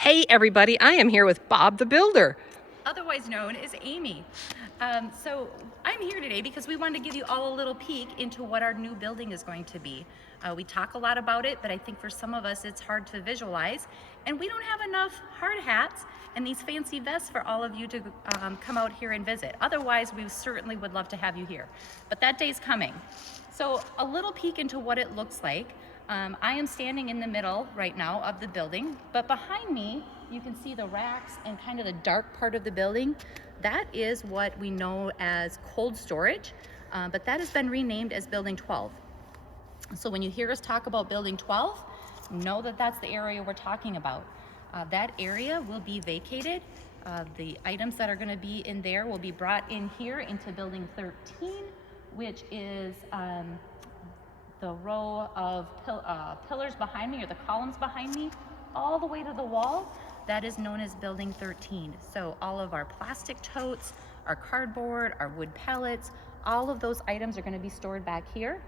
Hey everybody, I am here with Bob the Builder. Otherwise known as Amy. So I'm here today because we wanted to give you all a little peek into what our new building is going to be. We talk a lot about it, but I think for some of us it's hard to visualize, and we don't have enough hard hats and these fancy vests for all of you to come out here and visit. Otherwise, we certainly would love to have you here, but that day's coming. So a little peek into what it looks like. I am standing in the middle right now of the building, but behind me, you can see the racks and kind of the dark part of the building. That is what we know as cold storage, but that has been renamed as Building 12. So when you hear us talk about Building 12, know that that's the area we're talking about. That area will be vacated. The items that are going to be in there will be brought in here into Building 13, which is the row of pillars behind me, or the columns behind me, all the way to the wall. That is known as Building 13. So all of our plastic totes, our cardboard, our wood pallets, all of those items are going to be stored back here.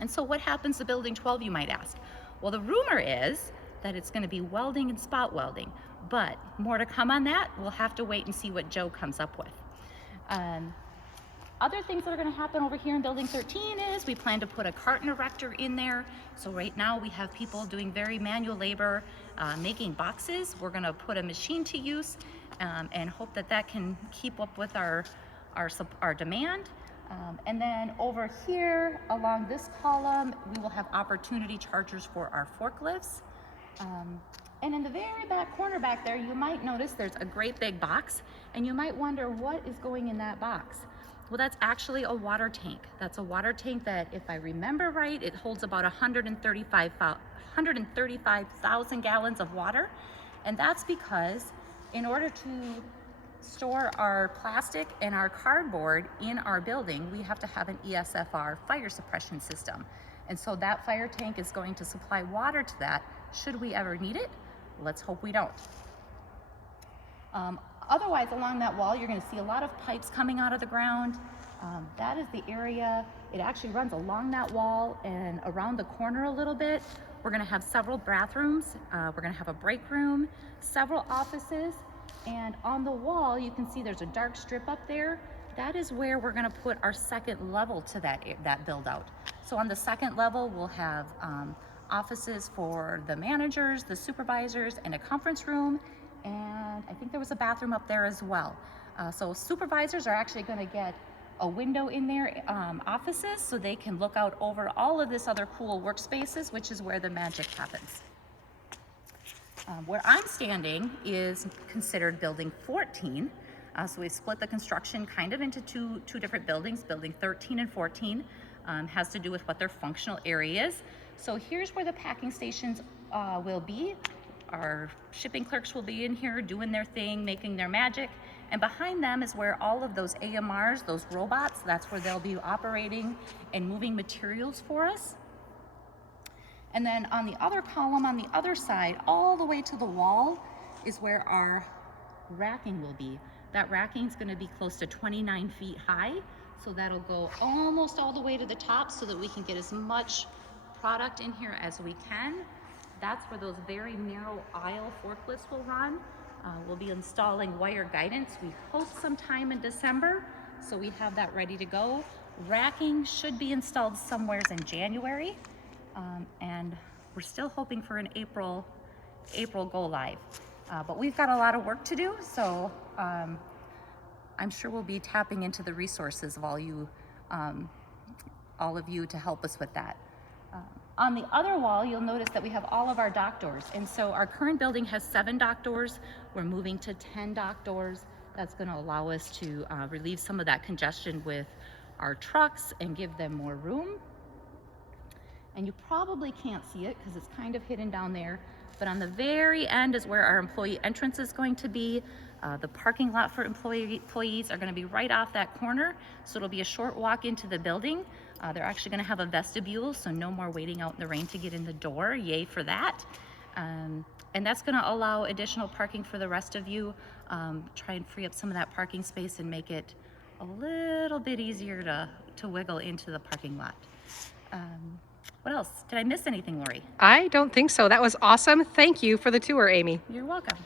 And so what happens to Building 12, you might ask? Well, the rumor is that it's going to be welding and spot welding, but more to come on that. We'll have to wait and see what Joe comes up with. Other things that are going to happen over here in Building 13 is we plan to put a carton erector in there. So right now we have people doing very manual labor, making boxes. We're going to put a machine to use and hope that that can keep up with our demand. And then over here along this column, we will have opportunity chargers for our forklifts. And in the very back corner back there, you might notice there's a great big box, and you might wonder what is going in that box. Well, that's actually a water tank. That's a water tank that, if I remember right, it holds about 135,000 gallons of water. And that's because in order to store our plastic and our cardboard in our building, we have to have an ESFR fire suppression system. And so that fire tank is going to supply water to that should we ever need it. Let's hope we don't. Otherwise, along that wall, you're going to see a lot of pipes coming out of the ground. That is the area. It actually runs along that wall and around the corner a little bit. We're going to have several bathrooms. We're going to have a break room, several offices, and on the wall, you can see there's a dark strip up there. That is where we're going to put our second level to that build out. So on the second level, we'll have offices for the managers, the supervisors, and a conference room. And I think there was a bathroom up there as well. So supervisors are actually going to get a window in their offices so they can look out over all of this other cool workspaces, which is where the magic happens. Where I'm standing is considered Building 14. So we split the construction kind of into two different buildings. Building 13 and 14 has to do with what their functional area is. So here's where the packing stations will be. Our shipping clerks will be in here doing their thing, making their magic. And behind them is where all of those AMRs, those robots, that's where they'll be operating and moving materials for us. And then on the other column, on the other side, all the way to the wall, is where our racking will be. That racking is going to be close to 29 feet high. So that'll go almost all the way to the top so that we can get as much product in here as we can. That's where those very narrow aisle forklifts will run. We'll be installing wire guidance, we hope sometime in December, so we have that ready to go. Racking should be installed somewheres in January, and we're still hoping for an April go live. But we've got a lot of work to do, so I'm sure we'll be tapping into the resources of all of you to help us with that. On the other wall, you'll notice that we have all of our dock doors. And so our current building has 7 dock doors. We're moving to 10 dock doors. That's going to allow us to relieve some of that congestion with our trucks and give them more room. And you probably can't see it because it's kind of hidden down there. But on the very end is where our employee entrance is going to be. The parking lot for employees are going to be right off that corner. So it'll be a short walk into the building. They're actually going to have a vestibule, so no more waiting out in the rain to get in the door. Yay for that. And that's going to allow additional parking for the rest of you. Try and free up some of that parking space and make it a little bit easier to wiggle into the parking lot. What else? Did I miss anything, Lori? I don't think so. That was awesome. Thank you for the tour, Amy. You're welcome.